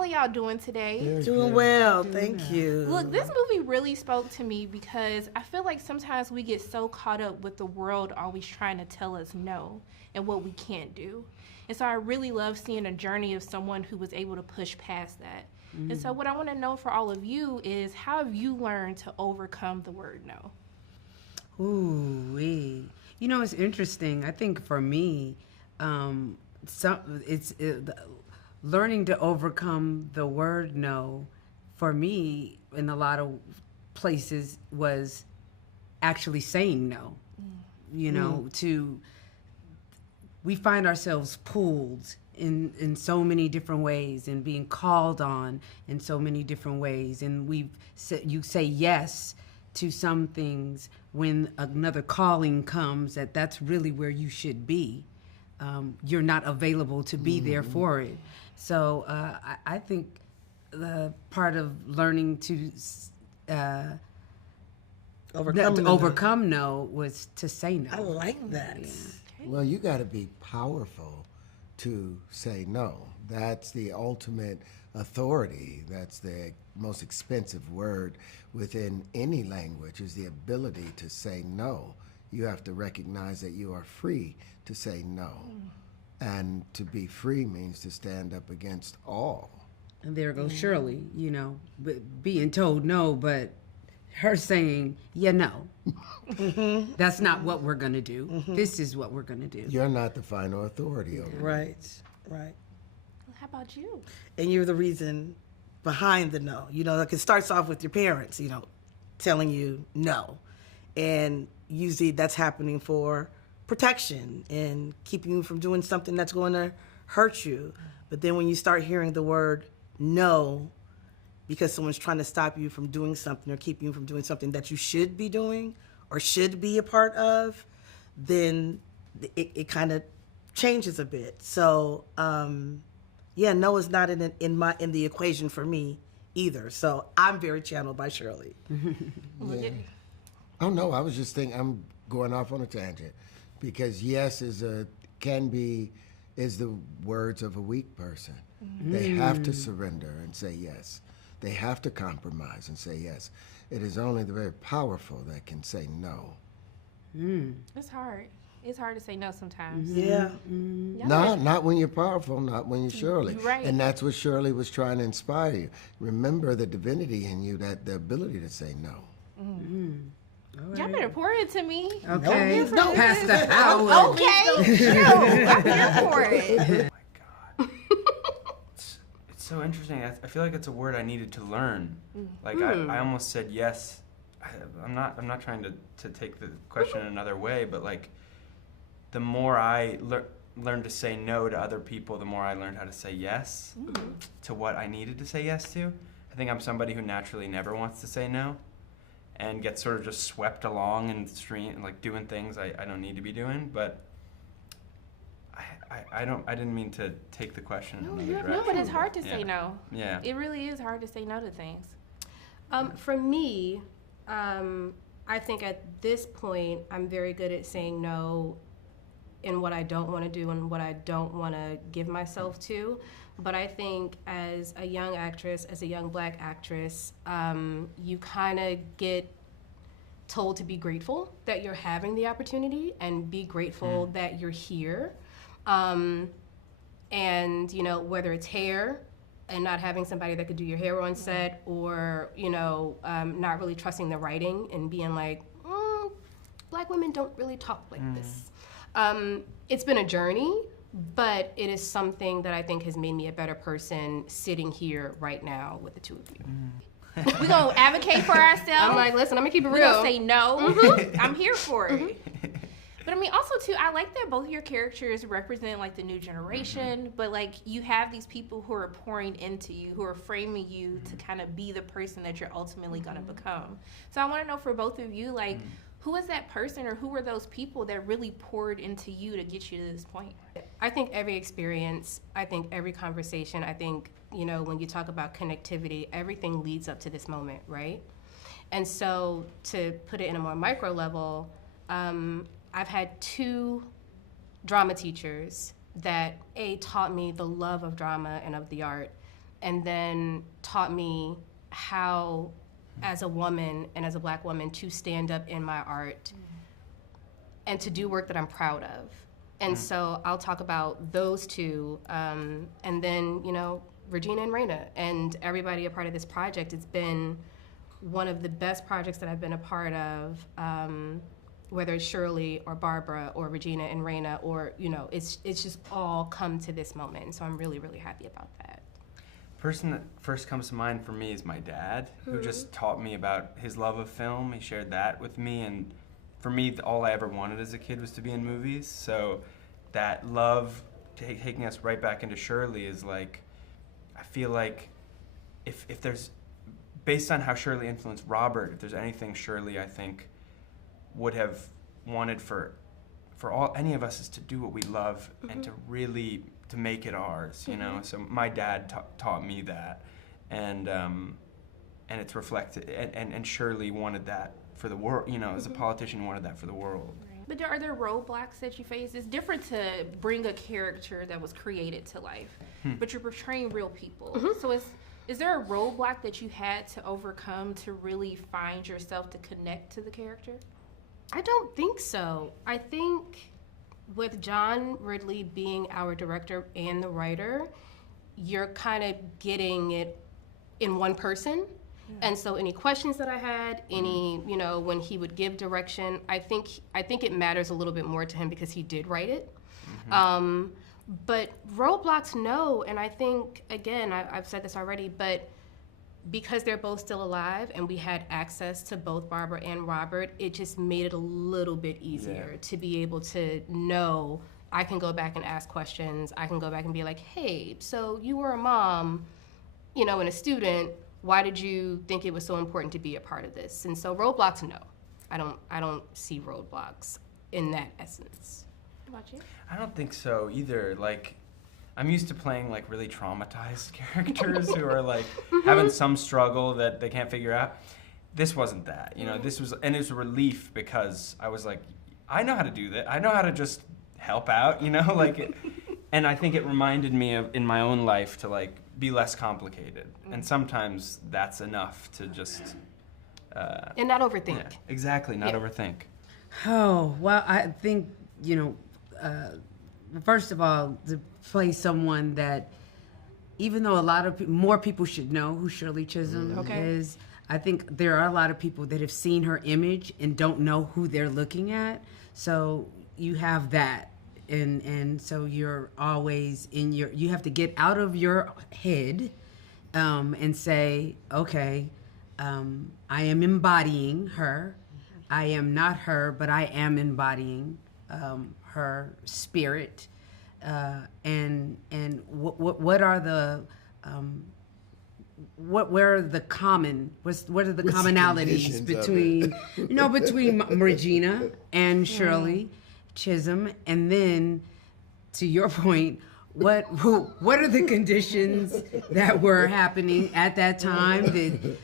all of y'all doing today? Doing well, thank you. Look, this movie really spoke to me because I feel like sometimes we get so caught up with the world always trying to tell us no and what we can't do. And so I really love seeing a journey of someone who was able to push past that. And so what I want to know for all of you is, how have you learned to overcome the word no? Ooh-wee. You know, it's interesting. I think for me, learning to overcome the word no, for me, in a lot of places, was actually saying no. You know, we find ourselves pulled in so many different ways and being called on in so many different ways. And you say yes to some things when another calling comes that's really where you should be. You're not available to be there for it. So I think the part of learning to overcome no was to say no. I like that. Yeah. Well, you got to be powerful to say no. That's the ultimate authority. That's the most expensive word within any language, is the ability to say no. You have to recognize that you are free to say no. And to be free means to stand up against all. And there goes Shirley, you know, being told no, but her saying, no, that's not what we're going to do. This is what we're going to do. You're not the final authority over it. Right. How about you? And you're the reason behind the no. You know, like it starts off with your parents, you know, telling you no. And usually that's happening for protection and keeping you from doing something that's going to hurt you. But then when you start hearing the word no, because someone's trying to stop you from doing something or keep you from doing something that you should be doing or should be a part of, then it kind of changes a bit. So, no is not in the equation for me either. So I'm very channeled by Shirley. Yeah. Oh no, I was just thinking, I'm going off on a tangent, because yes is the words of a weak person. They have to surrender and say yes. They have to compromise and say yes. It is only the very powerful that can say no. It's hard. It's hard to say no sometimes. Yeah. Not when you're powerful, not when you're Shirley. Right. And that's what Shirley was trying to inspire you. Remember the divinity in you, that the ability to say no. Y'all better pour it to me. Okay. No. Pastor Howard. Okay, sure. I'm here for it. Oh my God. It's so interesting. I feel like it's a word I needed to learn. Like I almost said yes. I'm not trying to take the question another way, but like the more I learned to say no to other people, the more I learned how to say yes to what I needed to say yes to. I think I'm somebody who naturally never wants to say no and gets sort of just swept along in the stream and like doing things I don't need to be doing. But I didn't mean to take the question in another direction. No, but it's hard to say no. Yeah. It really is hard to say no to things. For me, I think at this point, I'm very good at saying no in what I don't want to do and what I don't want to give myself to. But I think as a young actress, as a young Black actress, you kind of get told to be grateful that you're having the opportunity and be grateful that you're here. And, you know, whether it's hair and not having somebody that could do your hair on set, or, you know, not really trusting the writing and being like, Black women don't really talk like this. It's been a journey, but it is something that I think has made me a better person sitting here right now with the two of you. We're going to advocate for ourselves. I'm like, listen, I'm going to keep it We're real. going to say no. I'm here for it. But I mean, also too, I like that both your characters represent like the new generation, but like you have these people who are pouring into you, who are framing you to kind of be the person that you're ultimately going to become. So I want to know for both of you, like, who is that person, or who were those people that really poured into you to get you to this point? I think every experience, I think every conversation, I think, you know, when you talk about connectivity, everything leads up to this moment, right? And so to put it in a more micro level, I've had 2 drama teachers that taught me the love of drama and of the art, and then taught me how, as a woman and as a Black woman, to stand up in my art and to do work that I'm proud of. And so I'll talk about those two, and then, you know, Regina and Raina and everybody a part of this project. It's been one of the best projects that I've been a part of, whether it's Shirley or Barbara or Regina and Raina, or, you know, it's just all come to this moment. And so I'm really, really happy about that. Person that first comes to mind for me is my dad, who just taught me about his love of film. He shared that with me, and for me, all I ever wanted as a kid was to be in movies. So that love taking us right back into Shirley is like, I feel like if there's, based on how Shirley influenced Robert, if there's anything Shirley, I think, would have wanted for any of us is to do what we love and to really, to make it ours, you know? So my dad taught me that, and it's reflected, and Shirley wanted that for the world, you know, as a politician, wanted that for the world. But are there roadblocks that you face? It's different to bring a character that was created to life, but you're portraying real people. So is there a roadblock that you had to overcome to really find yourself to connect to the character? I don't think so. I think with John Ridley being our director and the writer, you're kind of getting it in one person. And so any questions that I had, any, you know, when he would give direction, I think it matters a little bit more to him because he did write it. But roadblocks, no. And I think, again, I've said this already, but because they're both still alive and we had access to both Barbara and Robert, it just made it a little bit easier to be able to know I can go back and ask questions. I can go back and be like, hey, so you were a mom, you know, and a student. Why did you think it was so important to be a part of this? And so roadblocks, no. I don't see roadblocks in that essence. How about you? I don't think so either. Like, I'm used to playing like really traumatized characters who are like having some struggle that they can't figure out. This wasn't that, you know, this was, and it was a relief because I was like, I know how to do that. I know how to just help out, you know, like, and I think it reminded me of in my own life to like be less complicated. And sometimes that's enough to just, And not overthink. yeah, exactly, not overthink. Oh, well, I think, you know, first of all, to play someone that, even though a lot of more people should know who Shirley Chisholm is, I think there are a lot of people that have seen her image and don't know who they're looking at. So you have that. And so you're always in your, you have to get out of your head and say, okay, I am embodying her. I am not her, but I am embodying her spirit. And what are the where are the common what are the commonalities between between Regina and Shirley Chisholm, and then to your point, what are the conditions that were happening at that time that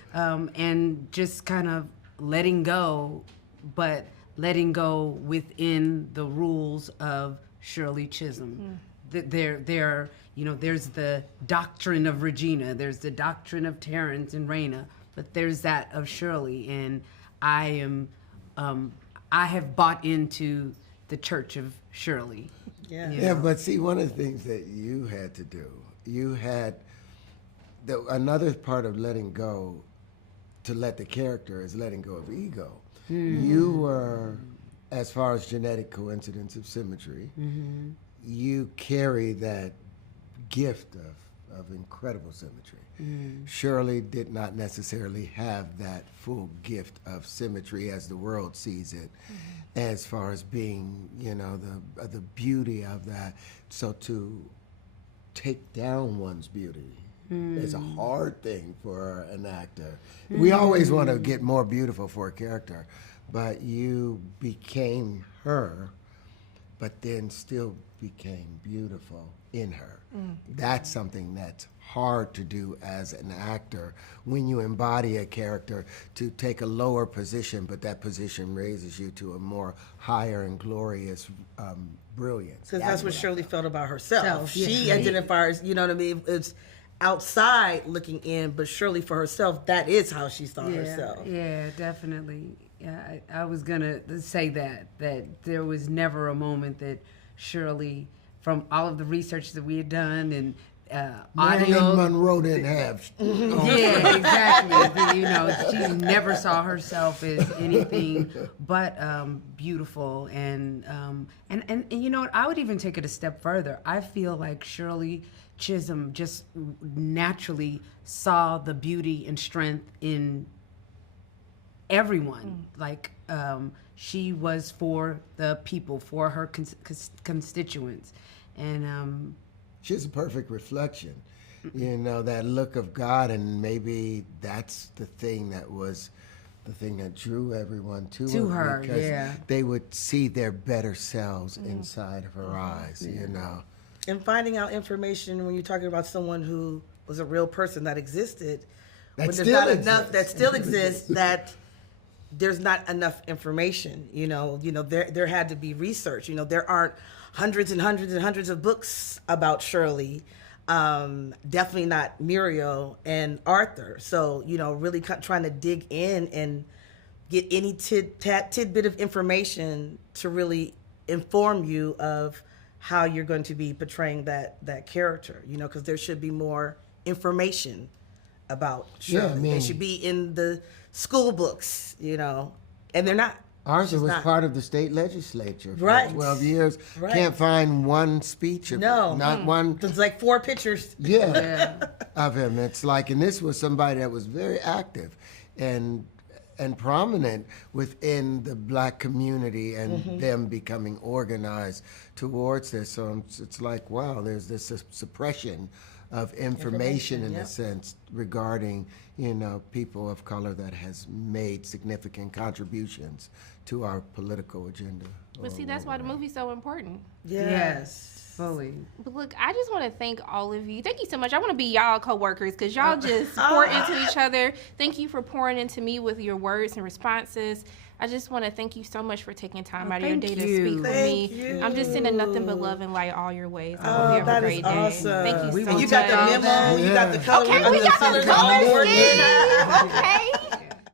and just kind of letting go, but letting go within the rules of Shirley Chisholm. There, there's the doctrine of Regina, there's the doctrine of Terrence and Raina, but there's that of Shirley, and I have bought into the Church of Shirley. Yeah, but see, one of the things that you had to do, another part of letting go, to let the character, is letting go of ego. You were, as far as genetic coincidence of symmetry, you carry that gift of incredible symmetry. Shirley did not necessarily have that full gift of symmetry as the world sees it, as far as being, the beauty of that. So to take down one's beauty is a hard thing for an actor. We always want to get more beautiful for a character, but you became her, but then still became beautiful in her. That's something that's hard to do as an actor when you embody a character, to take a lower position, but that position raises you to a more higher and glorious brilliance. Because that's what Shirley felt about herself. Yeah. She identifies, you know what I mean? It's outside looking in, but Shirley for herself, that is how she saw herself. Yeah, definitely. Yeah, I was gonna say that there was never a moment that Shirley, from all of the research that we had done and audio, Marilyn Monroe didn't have. yeah, exactly. She never saw herself as anything but beautiful, and you know what? I would even take it a step further. I feel like Shirley Chisholm just naturally saw the beauty and strength in everyone. Like she was for the people, for her constituents, and She's a perfect reflection, that look of God, and maybe that's the thing that drew everyone to her, because yeah. they would see their better selves inside of her eyes, And finding out information when you're talking about someone who was a real person that existed, That when there's still not exists. enough that still exists, that there's not enough information. There had to be research. There aren't hundreds and hundreds and hundreds of books about Shirley. Definitely not Muriel and Arthur. So, really trying to dig in and get any tidbit of information to really inform you of how you're going to be portraying that character, because there should be more information about Shirley. They should be in the school books, and they're not. Arthur was part of the state legislature for Right. 12 years. Right. Can't find one speech of not one. There's like 4 pictures. Of him. It's like, and this was somebody that was very active and prominent within the black community and them becoming organized towards this. So it's like, wow, there's this suppression of information in a sense regarding, people of color that has made significant contributions to our political agenda. But see, that's why the movie's so important. yes, fully. But look, I just want to thank all of you. Thank you so much. I want to be y'all co-workers because y'all just pour into each other. Thank you for pouring into me with your words and responses. I just want to thank you so much for taking time out of your day to speak with Thank me. you. I'm just sending nothing but love and light all your ways. I hope you have a that great is day. awesome. Thank you so And you much. got the memo, you got the color. Okay, we got the color scheme. Okay.